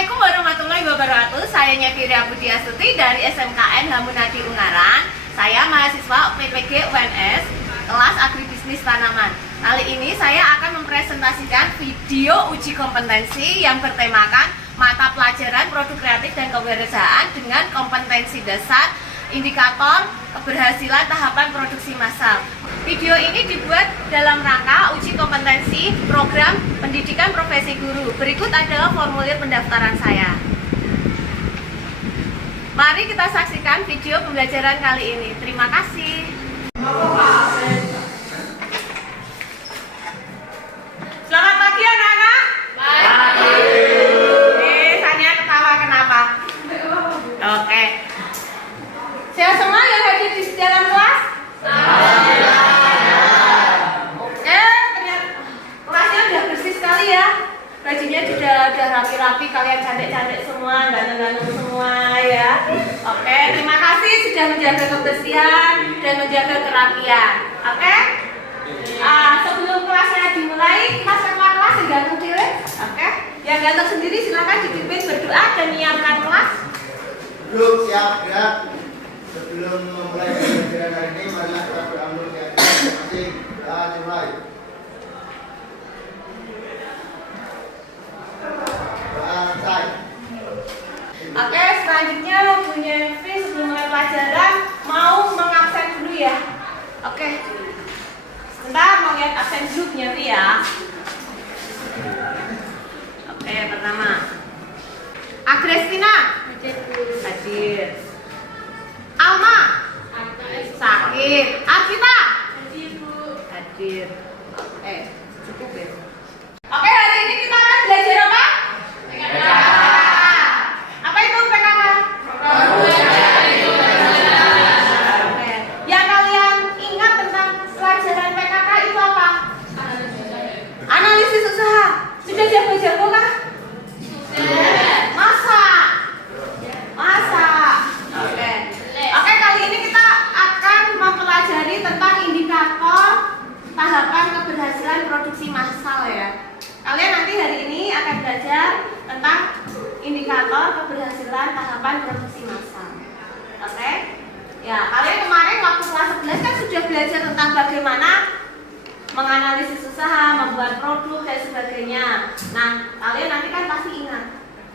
Assalamualaikum warahmatullahi wabarakatuh. Saya Nyefira Budi Astuti dari SMKN Hamunadi Ungaran. Saya mahasiswa PPG UNS kelas Agribisnis Tanaman. Kali ini saya akan mempresentasikan video uji kompetensi yang bertemakan mata pelajaran produk kreatif dan kewirausahaan dengan kompetensi dasar indikator keberhasilan tahapan produksi massal. Video ini dibuat dalam rangka uji kompetensi program pendidikan profesi guru. Berikut adalah formulir pendaftaran saya. Mari kita saksikan video pembelajaran kali ini. Terima kasih. Selamat pagi anak-anak. Pagi. Saya ketawa kenapa? Oke. Saya semua yang hadir di dalam kelas? Oke, ternyata kelasnya udah bersih sekali ya. Bajunya sudah rapi-rapi, kalian cantik-cantik semua, ganteng-ganteng semua ya. Oke, terima kasih sudah menjaga kebersihan dan menjaga kerapian. Oke? Sebelum kelasnya dimulai, mas ketua kelas yang ganteng dewe. Oke? Yang ganteng sendiri silakan dipimpin berdoa dan menyiapkan kelas. Belum siap gerak. Sebelum memulai pembelajaran hari ini, marilah kita berdoa ya masing-masing. Dimulai. Selesai. Oke, selanjutnya Bu Nyevi sebelum mulai pelajaran mau mengabsen dulu ya. Oke. Sebentar mau lihat absen dulu Bu Nyevi ya. Oke, pertama. Agrestina. Hadir. Alma. Sakit. Akita. Hadir. Oke, cukup ya. Oke, hari ini kita akan belajar apa? PKK. Apa itu PKK? Oke. Yang kalian ingat tentang pelajaran PKK itu apa? Analisis usaha. Sudah jago-jago kah? Masa? Oke. Oke, kali ini kita akan mempelajari tentang indikator tahapan keberhasilan produksi massal ya. Kalian nanti hari ini akan belajar tentang indikator keberhasilan tahapan produksi massal. Oke? Ya, kalian kemarin waktu kelas 11 kan sudah belajar tentang bagaimana menganalisis usaha, membuat produk dan sebagainya. Nah, kalian nanti kan pasti ingat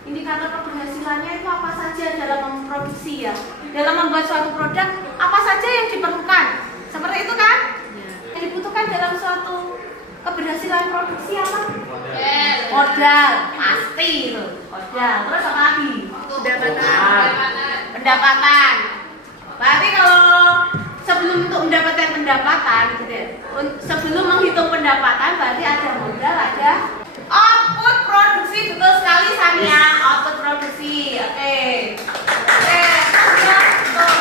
indikator keberhasilannya itu apa saja dalam memproduksi ya. Dalam membuat suatu produk, apa saja yang diperlukan? Seperti itu kan? Yang dibutuhkan dalam suatu keberhasilan produksi apa? Modal, pasti itu. Modal. Terus apa lagi? Pendapatan. Berarti kalau sebelum untuk mendapatkan pendapatan, gitu ya, sebelum menghitung pendapatan, berarti ada modal, ada output produksi. Betul sekali Sania, output produksi. Oke. Betul.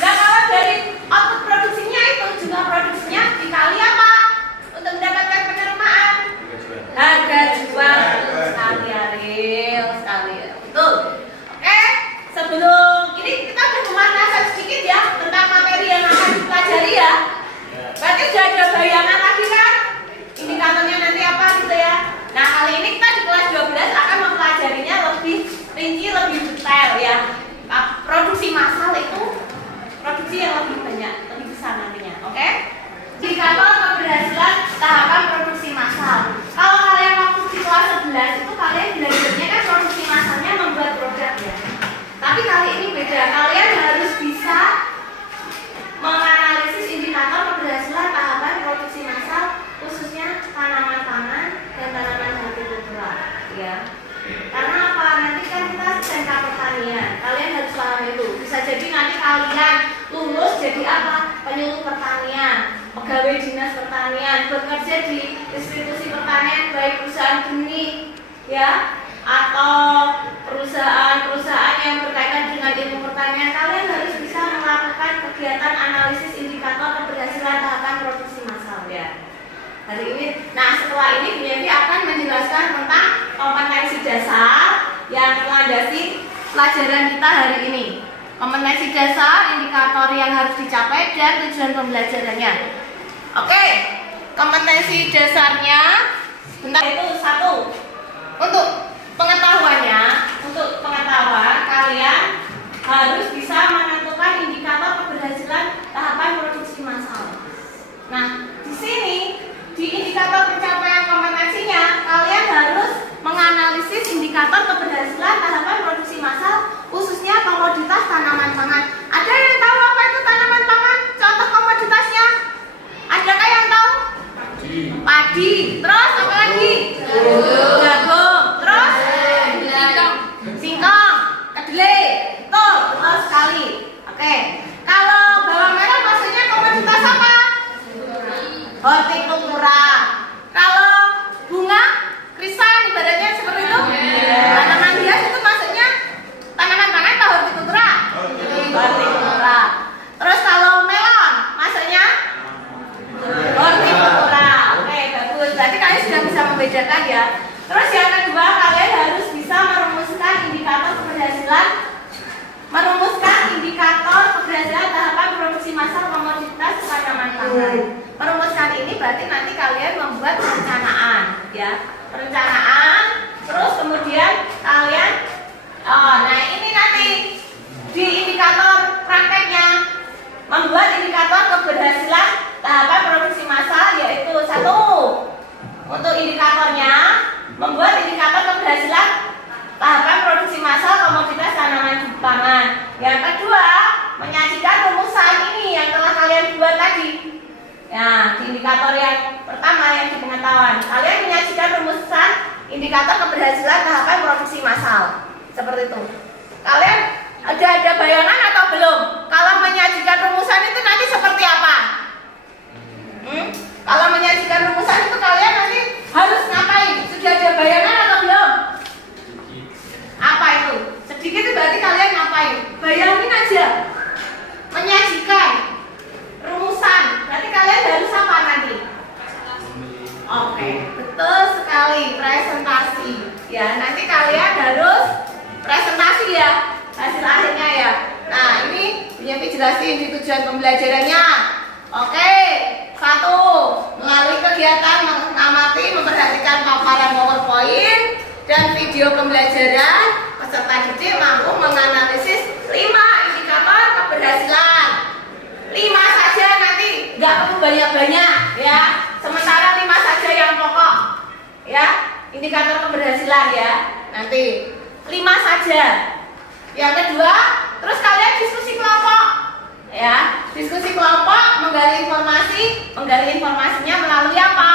Nah, kalau dari output produksinya itu jumlah produksinya dikali apa? Untuk mendapatkan penerimaan harga jual. Betul sekali Ariel, sekali. Betul. Oke, sebelum ini kita udah pemanasan sedikit ya tentang materi yang akan dipelajari ya. Berarti sudah ada bayangan lagi kan? Indikatornya nanti apa gitu ya. Nah, kali ini kita di kelas 12 akan mempelajarinya lebih rinci, lebih detail ya. Produksi massal itu produksi yang lebih banyak, lebih besar nantinya. Oke? Indikator keberhasilan tahapan produksi massal. Kalau kalian waktu di kelas 11 itu kalian belajarnya kan produksi massalnya membuat produk ya. Tapi kali ini beda. Kalian harus bisa menganalisis indikator keberhasilan tahapan produksi massal khususnya tanaman pangan dan tanaman hortikultura ya. Karena apa? Nanti kan kita sentra pertanian. Kalian harus paham itu. Bisa jadi nanti kalian lulus jadi apa? Penyuluh pertanian, pegawai dinas pertanian, bekerja di institusi pertanian baik perusahaan benih ya atau perusahaan-perusahaan yang berkaitan dengan ilmu pertanian. Kalian harus bisa melakukan kegiatan analisis indikator keberhasilan tahapan produksi massal ya. Hari ini, nah setelah ini Bu Nyevi akan menjelaskan tentang kompetensi dasar yang melandasi pelajaran kita hari ini. Kompetensi dasar, indikator yang harus dicapai dan tujuan pembelajarannya. Oke, kompetensi dasarnya bentar itu satu. Untuk pengetahuannya, lagi? Jagung. Terus? Singkong. Kedelai. Betul sekali. Oke. Kalau bawang merah maksudnya komoditas apa? Hortikultura. Kalau bunga, krisan ibaratnya seperti itu. Tanaman hias itu maksudnya tanaman pangan atau hortikultura? Hortikultura. Terus kalau melon, maksudnya hortikultura. Oke, bagus. Berarti kalian sudah bisa membedakan ya. Terus yang kedua, kalian harus bisa merumuskan indikator keberhasilan tahapan produksi massal komoditas tanaman pangan. Merumuskan ini berarti nanti kalian membuat perencanaan, ya. Perencanaan, terus kemudian kalian, nah ini nanti di indikator prakteknya membuat indikator keberhasilan tahapan produksi massal, yaitu satu, untuk indikatornya membuat indikator keberhasilan tahapan produksi massal komoditas tanaman pangan. Yang kedua, menyajikan rumusan ini yang telah kalian buat tadi. Nah, di indikator yang pertama yang di pengetahuan, kalian menyajikan rumusan indikator keberhasilan tahapan produksi massal. Seperti itu. Kalian ada bayangan atau belum? Kalau menyajikan rumusan itu nanti seperti apa? Kalau menyajikan rumusan itu kalian nanti harus ngapain? Sudah ada bayangan atau belum? Apa itu? Sedikit itu berarti kalian ngapain? Bayangin aja. Menyajikan rumusan. Berarti kalian harus apa nanti? Oke, betul sekali, presentasi. Ya, nanti kalian harus presentasi ya, hasil akhirnya ya. Nah, ini Bunyafi jelasin di tujuan pembelajarannya. Oke, satu, melalui kegiatan mengamati, memperhatikan paparan PowerPoint dan video pembelajaran, peserta didik mampu menganalisis 5 indikator keberhasilan. 5 saja nanti, nggak perlu banyak-banyak ya. Sementara 5 saja yang pokok ya, indikator keberhasilan ya. Nanti 5 saja. Yang kedua, terus kalian diskusi kelompok ya. Diskusi kelompok, menggali informasinya melalui apa?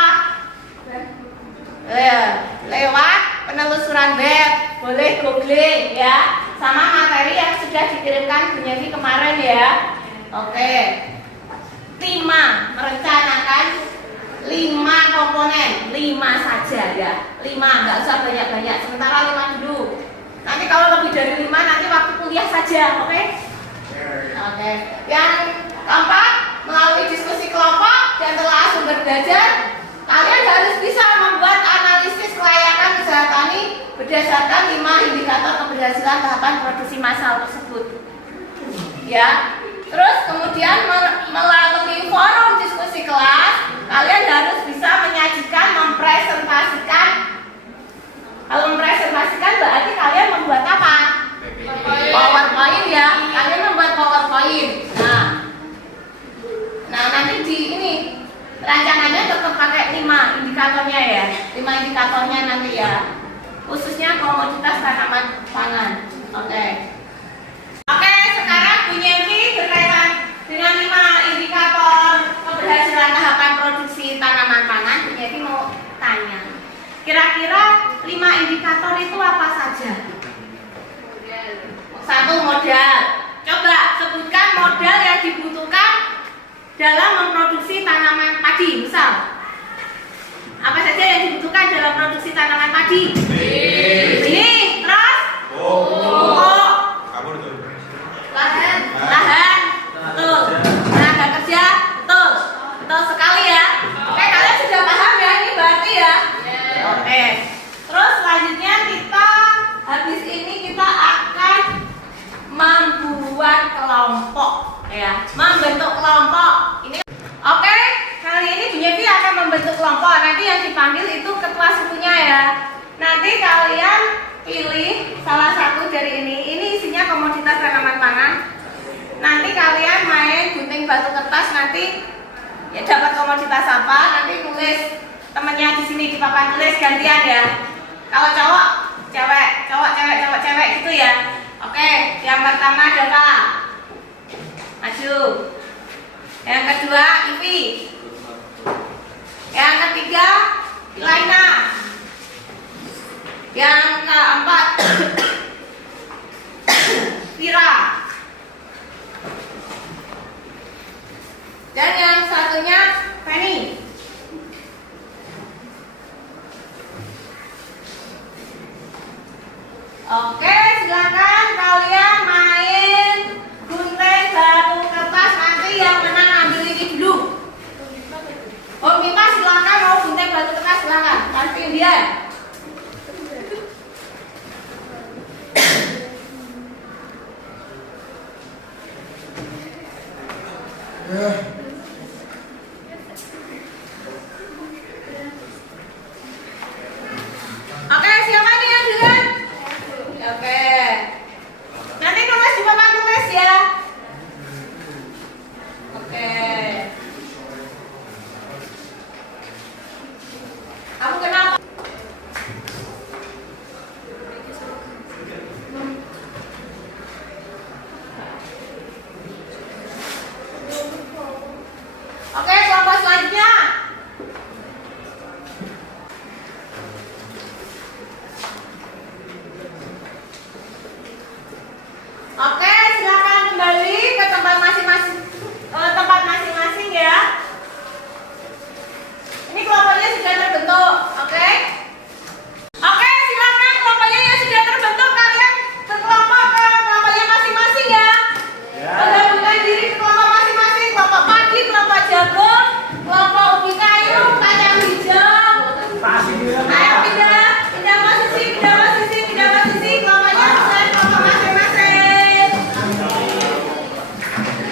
Lewat penelusuran web, boleh googling ya, sama materi yang sudah dikirimkan Bunyafi kemarin ya. Oke. 5, merencanakan 5 komponen, 5 saja ya. 5, nggak usah banyak-banyak. Sementara 5 dulu. Nanti kalau lebih dari 5 nanti waktu kuliah saja, oke? Oke. Yang keempat, melalui diskusi kelompok dan telah sumber belajar, kalian harus bisa membuat analisis kelayakan usaha tani berdasarkan 5 indikator keberhasilan tahapan produksi massal tersebut. Ya. Terus kemudian melalui forum diskusi kelas, kalian harus bisa menyajikan, mempresentasikan. Kalau mempresentasikan berarti kalian membuat apa? PowerPoint ya. Kalian membuat PowerPoint. Nah nanti di ini rancangannya tetap pakai 5 indikatornya ya. 5 indikatornya nanti ya. Khususnya komoditas tanaman pangan. Oke, sekarang Bunyafi berkaitan dengan 5 indikator keberhasilan tahapan produksi tanaman pangan. Bunyafi mau tanya, kira-kira 5 indikator itu apa saja? Satu, modal. Coba sebutkan modal yang dibutuhkan dalam memproduksi tanaman padi. Misal, apa saja yang dibutuhkan dalam produksi tanaman padi? Ini, terus? Pupuk. Lahan. Betul. Tenaga kerja. Betul sekali ya. Oke, kalian sudah paham ya ini berarti ya? Oke. Terus selanjutnya habis ini kita akan membuat kelompok ya, membentuk kelompok. Oke, kali ini Bunyafi akan membentuk kelompok. Nanti yang dipanggil itu ketua sukunya ya. Nanti kalian pilih salah satu dari ini. Ini isinya komoditas tanaman pangan. Nanti kalian main gunting batu kertas, nanti ya dapat komoditas apa, nanti tulis. Temennya di sini di papan tulis gantian ya. Kalau cowok, cewek, cewek gitu ya. Oke, yang pertama adalah maju. Yang kedua Ivi. Yang ketiga Laina. Yang keempat Vira. Dan yang satunya Penny. Oke, silakan kalian main gunting batu kertas. Nanti yang menang ambil ini dulu. Oh, Mika silakan mau gunting batu kertas silakan. Kasih dia. Oke, siapa nih yang duluan? Oke. Nanti nulis di papan tulis ya. Oke. Kamu kenapa? Oke, kelompok selanjutnya. Oke, silakan kembali ke tempat masing-masing ya. Ini kelompoknya sudah terbentuk, oke? Oke, silakan kelompoknya yang sudah terbentuk kalian berkelompok ke kelompoknya masing-masing ya. Menggabungkan diri ke kelompok masing-masing, kelompok padi, kelompok jagung, kelompok ubi kayu, kacang hijau. Ayo pindah posisi, kelompoknya sesuai kelompok masing-masing.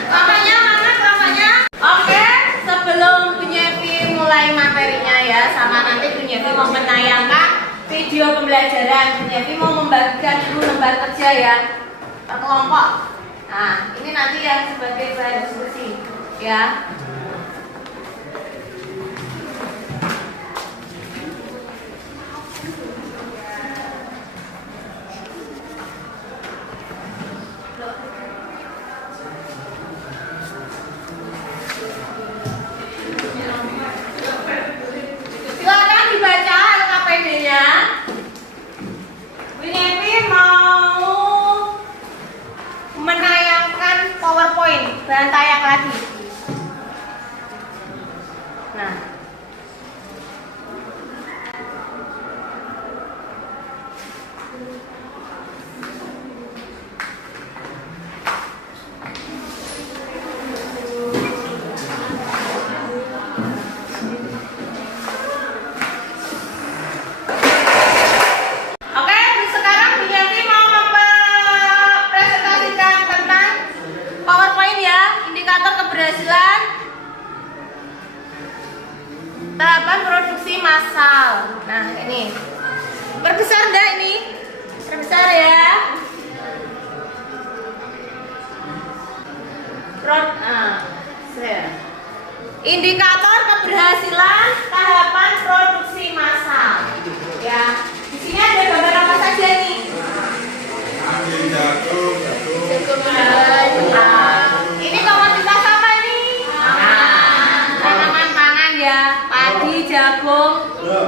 Kelompoknya mana kelompoknya? Oke, sebelum Bu Nyevi mulai materinya ya, sama nanti Bu Nyevi mau menayangkan video pembelajaran. Bu Nyevi mau membagikan dulu lembar kerja ya per kelompok. Nah, ini nanti yang sebagai bahan diskusi ya. Silakan dibaca LKPD-nya. Bu Nyevi mau menayangkan PowerPoint, bahan tayang lagi. Nah, oke, sekarang Bu Nyevi mau mempresentasikan tentang PowerPoint ya, indikator keberhasilan tahapan produksi massal. Nah, ini perbesar enggak ini? Perbesar ya. Indikator keberhasilan tahapan produksi massal. Ya, di sini ada gambar apa saja nih? Ini komoditas apa ini? Tanaman pangan ya, padi, jagung,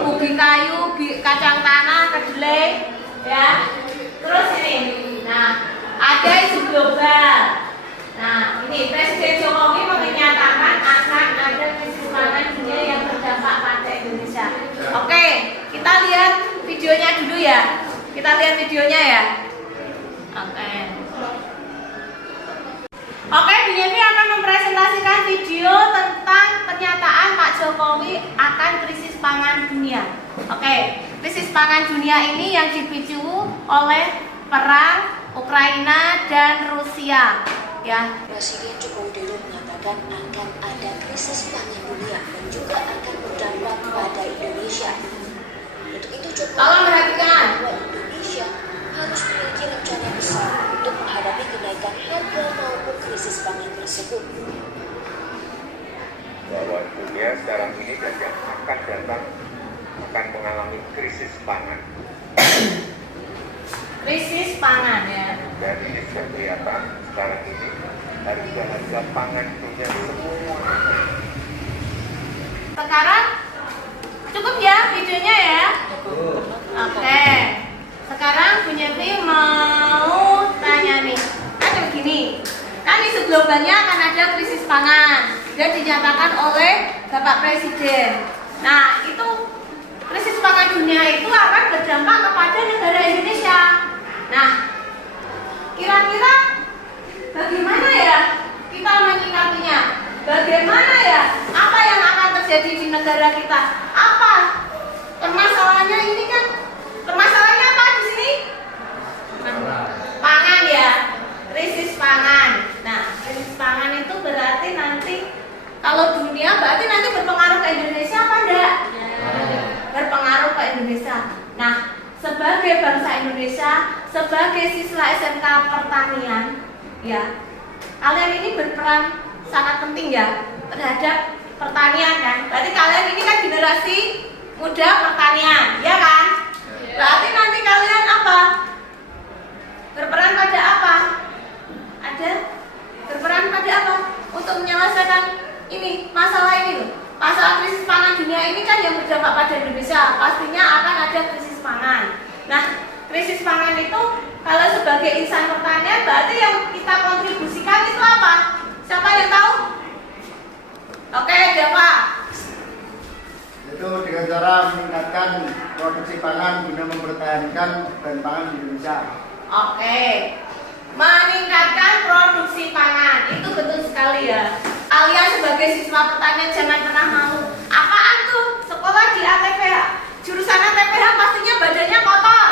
ubi kayu, kacang tanah, kedelai, ya. Terus ini, nah ada isu global. Nah ini Presiden Jokowi menyatakan akan ada krisis pangan dunia yang berdampak pada Indonesia. Oke, kita lihat videonya dulu ya. Kita lihat videonya ya. Oke. Oke, Bu Nyevi akan mempresentasikan video tentang pernyataan Pak Jokowi akan krisis pangan dunia. Oke, krisis pangan dunia ini yang dipicu oleh perang Ukraina dan Rusia. Ya. Presiden Joko Widodo mengatakan akan ada krisis pangan dunia dan juga akan berdampak pada Indonesia. Untuk itu Jokowi Tolong perhatikan. bahwa Indonesia harus memiliki rencana besar untuk menghadapi kenaikan harga maupun krisis pangan tersebut. Bahwa dunia sekarang ini dan yang akan datang akan mengalami krisis pangan. Krisis pangan ya. Dan ini sudah kelihatan sekarang ini harga pangan dunia semua. Sekarang cukup ya videonya ya. Oke. dinyatakan oleh Bapak Presiden. Nah, itu krisis pangan dunia itu akan berdampak kepada negara Indonesia. Nah, kira-kira bagaimana ya kita menyikapinya? Bagaimana ya? Apa yang akan terjadi di negara kita? Apa permasalahannya ini kan? Permasalahannya apa di sini? Pangan ya, krisis pangan. Nah, krisis pangan itu berarti nanti kalau dunia berarti nanti berpengaruh ke Indonesia apa enggak? Berpengaruh ke Indonesia. Nah, sebagai bangsa Indonesia, sebagai siswa SMK Pertanian, ya, kalian ini berperan sangat penting ya terhadap pertanian kan. Berarti kalian ini kan generasi muda pertanian, ya kan? Berarti nanti kalian apa? Berperan pada apa? Ada berperan pada apa? Untuk menyelesaikan ini masalah ini loh. Masalah krisis pangan dunia ini kan yang berdampak pada Indonesia. Pastinya akan ada krisis pangan. Nah, krisis pangan itu kalau sebagai insan pertanian berarti yang kita kontribusikan itu apa? Siapa yang tahu? Oke, Java. Itu dengan cara meningkatkan produksi pangan guna mempertahankan bahan pangan di Indonesia. Oke, meningkatkan produksi pangan itu betul sekali ya. Kalian sebagai siswa pertanian jangan pernah malu. Apaan tuh sekolah di ATPH, jurusan ATPH pastinya badannya kotor,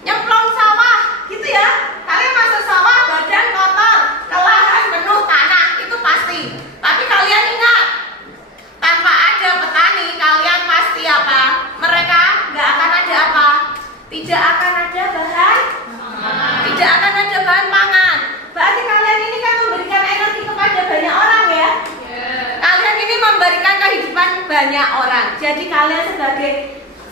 nyemplung sawah, gitu ya. Kalian masuk sawah badan kotor, kelahan penuh tanah, itu pasti. Tapi kalian ingat, tanpa ada petani kalian pasti apa? Mereka nggak akan ada apa? Tidak akan ada bahan. Tidak akan ada bahan pangan. Berarti kalian ini kan memberikan energi kepada banyak orang ya. Kalian ini memberikan kehidupan banyak orang. Jadi kalian sebagai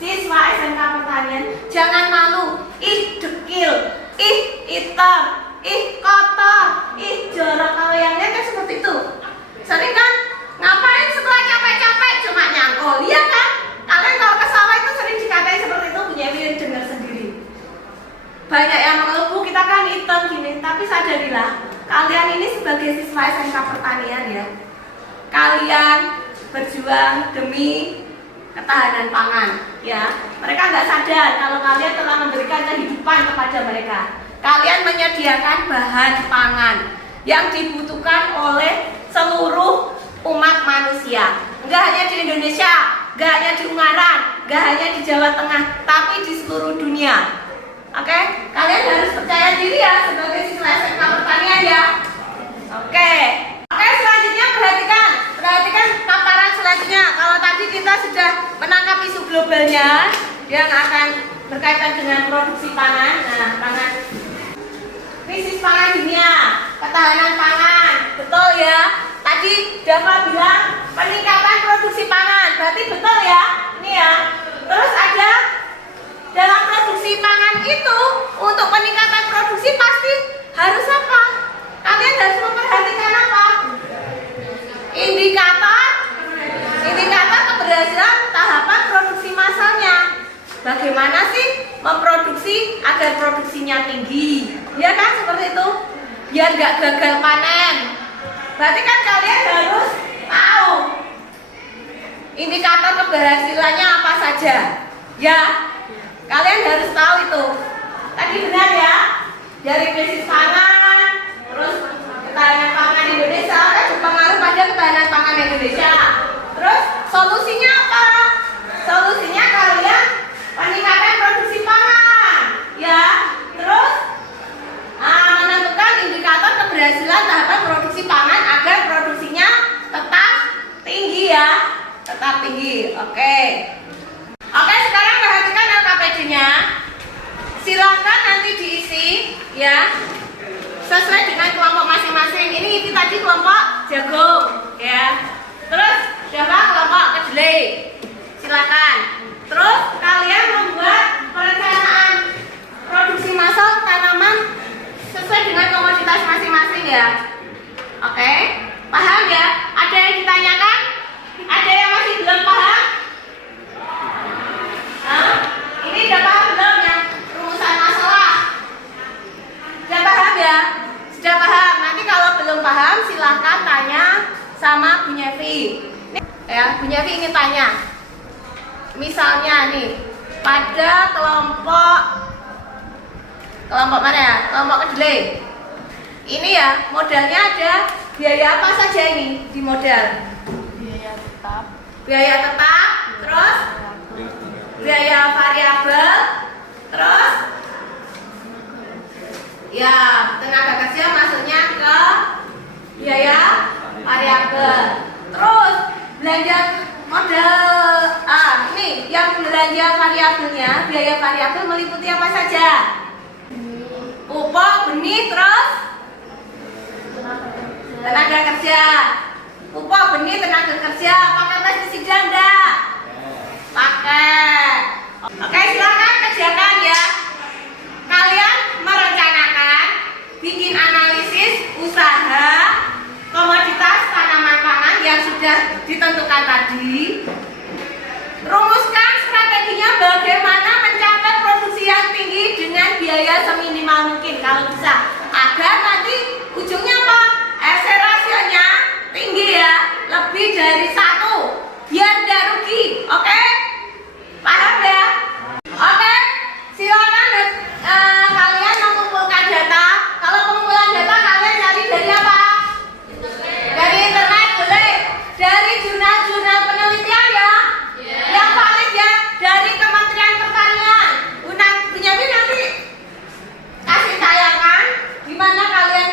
siswa SMK Pertanian jangan malu. Ih dekil, ih hitam, ih kotor, ih jorok. Kalau yang lain kan seperti itu. Sering kan ngapain setelah capek-capek cuma nyangkul, iya kan? Kalian kalau ke sawah itu sering dikatain seperti itu. Punya dengar sendiri. Banyak yang mengeluh, kita kan hitam gini, tapi sadarilah kalian ini sebagai siswa SMK Pertanian ya, kalian berjuang demi ketahanan pangan ya. Mereka nggak sadar kalau kalian telah memberikan kehidupan kepada mereka. Kalian menyediakan bahan pangan yang dibutuhkan oleh seluruh umat manusia. Nggak hanya di Indonesia, nggak hanya di Ungaran, nggak hanya di Jawa Tengah, tapi di seluruh dunia. Oke, kalian harus percaya diri ya sebagai siswa SMK Pertanian ya. Oke, selanjutnya perhatikan paparan selanjutnya. Kalau tadi kita sudah menangkap isu globalnya yang akan berkaitan dengan produksi pangan. Nah, pangan, krisis pangan dunia, ketahanan pangan, betul ya. Tadi Dava bilang peningkatan produksi pangan, berarti betul ya. Ini ya. Terus ada dalam produksi pangan itu, untuk peningkatan produksi pasti harus apa? Kalian harus memperhatikan apa? Indikator keberhasilan tahapan produksi massalnya. Bagaimana sih memproduksi agar produksinya tinggi? Ya kan seperti itu. Biar nggak gagal panen. Berarti kan kalian harus tahu indikator keberhasilannya apa saja. Ya. Kalian harus tahu itu. Tadi benar ya, dari krisis pangan, terus ketahanan pangan Indonesia kan berpengaruh pada ketahanan pangan Indonesia. Terus solusinya apa? Solusinya kalian peningkatan produksi pangan, ya. Terus menentukan indikator keberhasilan tahapan produksi pangan agar produksinya tetap tinggi ya, tetap tinggi. Oke, sekarang perhatikan LKPD-nya. Silakan nanti diisi ya sesuai dengan kelompok masing-masing. Ini tadi kelompok jagung ya. Terus Dava kelompok kedelai. Silakan. Terus kalian membuat perencanaan produksi massal tanaman sesuai dengan komoditas masing-masing ya. Oke, paham ya? Ada yang ditanyakan? Ada yang masih belum paham? Ini udah paham belum ya rumusan masalah? Sudah paham ya? Sudah paham. Nanti kalau belum paham silahkan tanya sama Bu Nyevi. Nyapi ingin tanya, misalnya nih pada kelompok mana ya? Kelompok kedelai. Ini ya modalnya ada biaya apa saja ini di modal? Biaya tetap, terus biaya variabel, terus ya tenaga kerja masuknya ke biaya variabel. Terus belanja modal ini yang belanja variabelnya, biaya variabel meliputi apa saja? Pupuk, benih, terus tenaga kerja. Pupuk, benih, tenaga kerja. Pakai pestisida enggak? Pakai. Oke, silakan kerjakan ya. Kalian merencanakan bikin analisis usaha komoditas tanaman pangan yang sudah ditentukan tadi. Rumuskan strateginya bagaimana mencapai produksi yang tinggi dengan biaya seminimal mungkin kalau bisa, agar nanti ujungnya apa? RC rasionya tinggi ya, lebih dari 1 biar tidak rugi. Oke? Paham ya? Oke? Silakan kalian mengumpulkan data. Kalau pengumpulan data kalian cari dari apa? Dari internet boleh, dari jurnal-jurnal penelitian ya. Yang valid ya, dari Kementerian Pertanian. Punya nanti kasih tayangan gimana kalian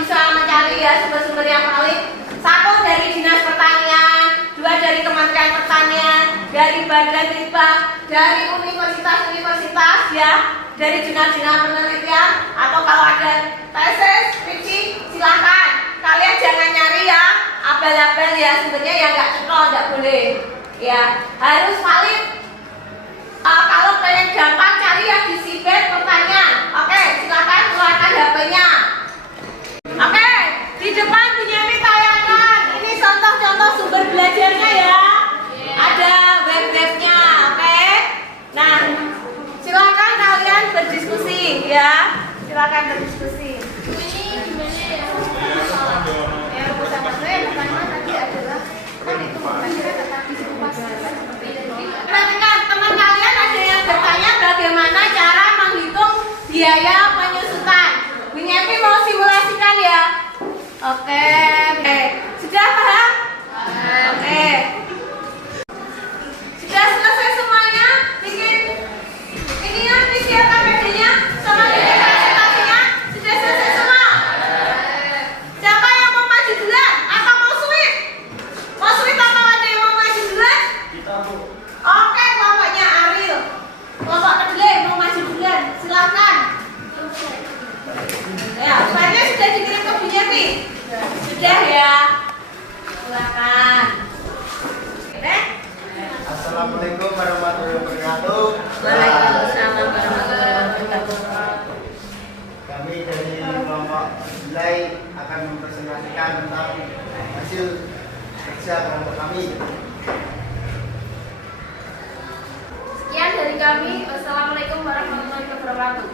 bisa mencari ya sumber-sumber yang valid. 1 dari Dinas Pertanian, 2 dari Kementerian Pertanian, dari Badan Litbang, dari universitas-universitas ya, dari jurnal-jurnal penelitian, atau kalau ada tesis, skripsi, silahkan. Kalian jangan nyari yang abal-abal ya, sebenarnya yang nggak cocok, nggak boleh. Ya, harus valid. Kalau pengen gampang cari yang di Sibet Pertanian. Oke, silakan keluarkan HP-nya. Oke, di depan punya tayangan. Ini contoh-contoh sumber belajarnya ya. Ada web-webnya, oke? Nah, silakan kalian berdiskusi ya. Silakan berdiskusi. Ini gimana ya? Yang rumus sama saya yang pertama tadi adalah kan itu belajarnya tentang fisik pasar seperti itu. Perhatikan teman kalian ada yang bertanya bagaimana cara menghitung biaya penyusutan. Bu Nyepi mau simulasikan ya? Oke. Sudah paham? Oke. Sudah selesai semuanya? Bikin ininya, bikin KPD-nya sama bikin presentasinya? Sudah selesai semua? Siapa yang mau maju duluan? Atau mau sweet? Mau sweet atau ada yang mau maju duluan? Kita Bu. Oke, kelompoknya Ariel. Kelompok kedelai mau maju duluan? Silakan. Ya, filenya sudah dikirim ke Bu Nyepi? Sudah ya. Silakan. Oke. Assalamualaikum warahmatullahi wabarakatuh. Waalaikumsalam warahmatullahi wabarakatuh. Kami dari kelompok nilai akan mempresentasikan tentang hasil kerja kelompok kami. Sekian dari kami. Wassalamualaikum warahmatullahi wabarakatuh.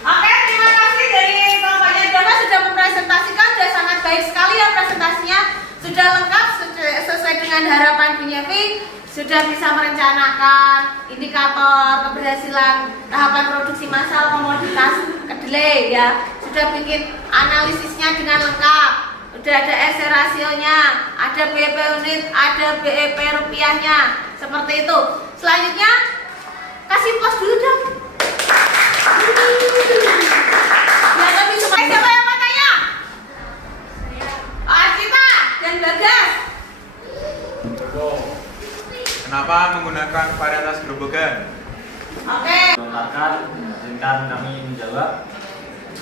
Oke, terima kasih dari kelompoknya Java sudah mempresentasikan, sudah sangat baik sekali ya presentasinya, sudah lengkap sesuai dengan harapan Bu Nyepi, sudah bisa merencanakan indikator keberhasilan tahapan produksi massal komoditas kedelai ya, sudah bikin analisisnya dengan lengkap, sudah ada RC rasionya, ada BEP unit, ada BEP rupiahnya, seperti itu. Selanjutnya kasih pos dulu dong. Biar lebih semangat. Siapa yang mau tanya? Arcita dan Bagas. Kenapa menggunakan varietas grobogan? Oke. Menggunakan, izinkan kami menjawab.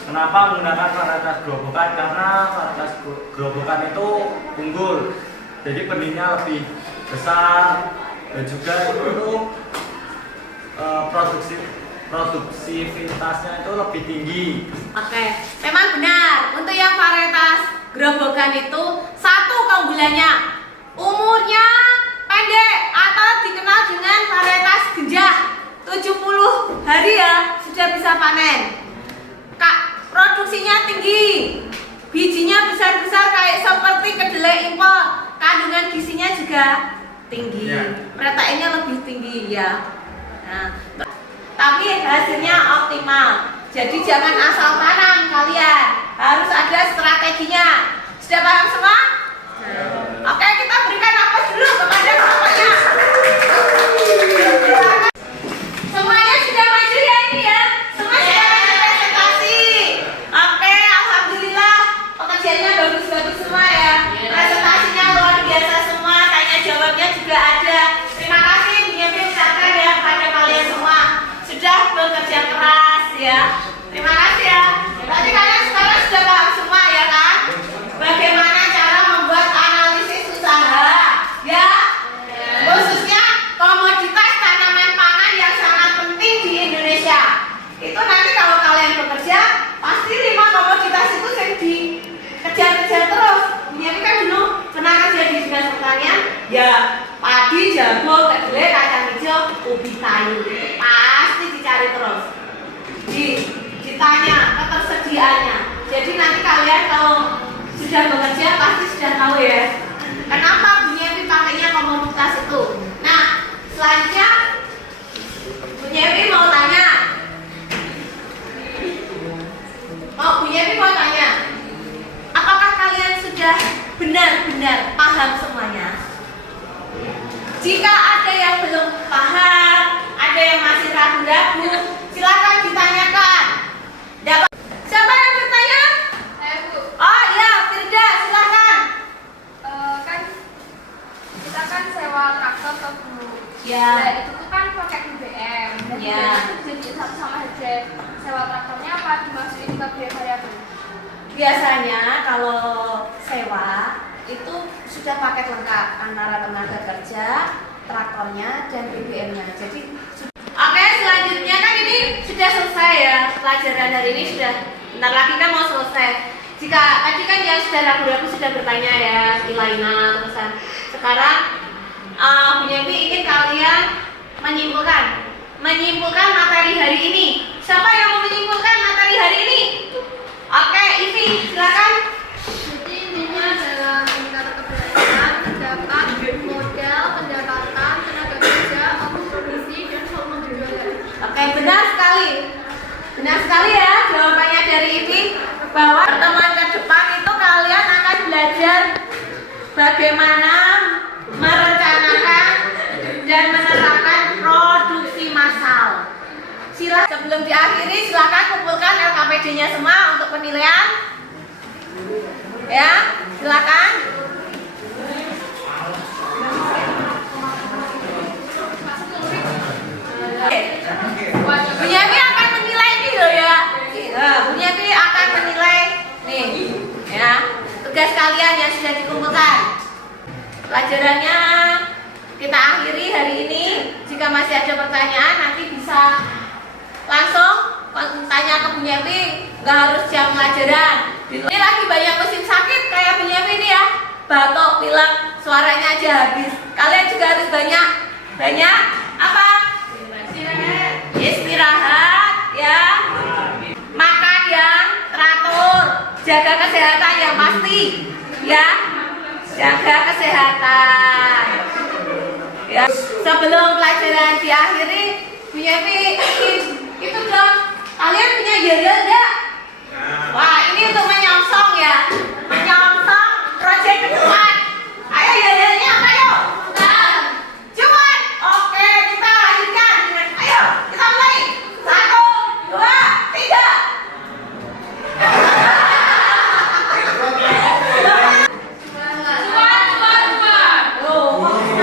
Kenapa menggunakan varietas grobogan? Karena varietas grobogan itu unggul, jadi benihnya lebih besar dan juga itu produksivitasnya itu lebih tinggi. Oke, memang benar. Untuk yang varietas grobogan itu satu keunggulannya, umurnya pendek atau dikenal dengan varietas genjah. 70 hari ya sudah bisa panen. Produksinya tinggi, bijinya besar-besar kayak seperti kedelai impor. kandungan gizinya juga tinggi, Ya. proteinnya lebih tinggi ya. Nah, tapi hasilnya optimal. Jadi jangan asal tanam kalian, harus ada strateginya. Sudah paham semua? Oke, kita berikan nafas dulu kepada kelompoknya. Semuanya sudah maju ya ini ya. Semua sudah maju presentasi. Oke, alhamdulillah pekerjaannya bagus-bagus semua ya. Presentasinya luar biasa semua, tanya jawabnya juga ada. Terima kasih Binyemi ucapkan ya kepada kalian semua sudah bekerja keras ya. Terima kasih ya. Berarti kalian sekarang sudah paham semua ya kan? Bagaimana cara membuat analisis usaha ya? Khususnya komoditas tanaman pangan yang sangat penting di Indonesia. Itu nanti kalau kalian bekerja pasti 5 komoditas itu yang dikejar-kejar terus. Ini kan dulu pernah kerja di dinas pertanian ya, padi, jagung, kedelai, kacang hijau, ubi kayu itu pasti dicari terus. Ditanya ketersediaannya. Jadi nanti kalian kalau sudah bekerja pasti sudah tahu ya kenapa Bu Yevi pakainya komoditas itu. Nah, selanjutnya Bu Yevi mau tanya, apakah kalian sudah benar-benar paham semuanya? Jika ada yang belum paham, ada yang masih ragu-ragu, silakan ditanyakan. Siapa yang bertanya? Saya Bu. Oh iya, Firda, silakan. Kan kita kan sewa traktor ke Bu. Ya. Nah, itu tuh kan pakai BBM. Dan Ya. BBM itu jadi satu sama harga sewa traktornya apa dimasukin ke biaya variabel? Biasanya kalau sewa itu sudah paket lengkap antara tenaga kerja, traktornya, dan BBM-nya. Jadi oke, selanjutnya kan ini sudah selesai ya pelajaran hari ini, sudah bentar lagi kan mau selesai. Jika tadi kan yang sudah ragu-ragu sudah bertanya ya, Ilaina terusan. Sekarang Bu Yevi ingin kalian menyimpulkan materi hari ini. Siapa yang mau menyimpulkan materi hari ini? Oke, Ivi, silakan. Jadi intinya dalam indikator keberhasilan terdapat modal, pendapatan, tenaga kerja, ongkos produksi, dan volume penjualan. Oke, benar sekali. Benar sekali ya jawabannya dari Ivi, bahwa pertemuan ke depan itu kalian akan belajar bagaimana merencanakan dan menerapkan produksi massal. Sebelum diakhiri silakan kumpulkan LKPD-nya semua untuk penilaian. Ya, silakan. Bu Yevi akan menilai ini loh ya. Bu Yevi akan menilai nih ya tugas kalian yang sudah dikumpulkan. Pelajarannya kita akhiri hari ini. Jika masih ada pertanyaan nanti bisa langsung tanya ke Bu Yevi, nggak harus jam pelajaran. Ini lagi banyak mesin sakit kayak Bu Yevi ini ya, batuk, pilek, suaranya aja habis. Kalian juga harus banyak apa? Istirahat ya, makan yang teratur, jaga kesehatan yang pasti ya, jaga kesehatan ya. Sebelum pelajaran diakhiri, Bu Yevi itu dong, kalian punya yel-yel enggak? Wah, ini untuk menyongsong ya, menyongsong proyek ke depan. Ayo yel-yelnya apa yuk? Cuman, oke kita lanjutkan. Ayo kita mulai. 1, 2, 3.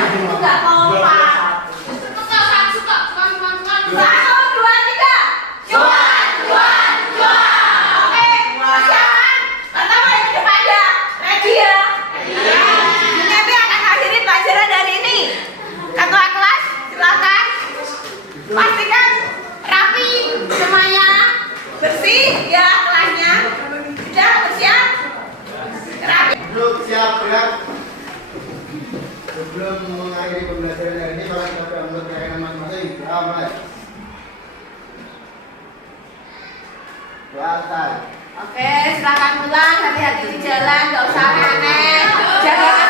Itu nggak kompak. Pastikan rapi semuanya, bersih ya kelasnya. Sudah bersiap? Rapi. Duduk, siap, gerak. Sebelum mengakhiri pembelajaran hari ini, maka kita berangkat ke masing-masing. Mulai. Selesai. Oke, silakan pulang. Hati-hati di jalan, nggak usah aneh-aneh. Jaga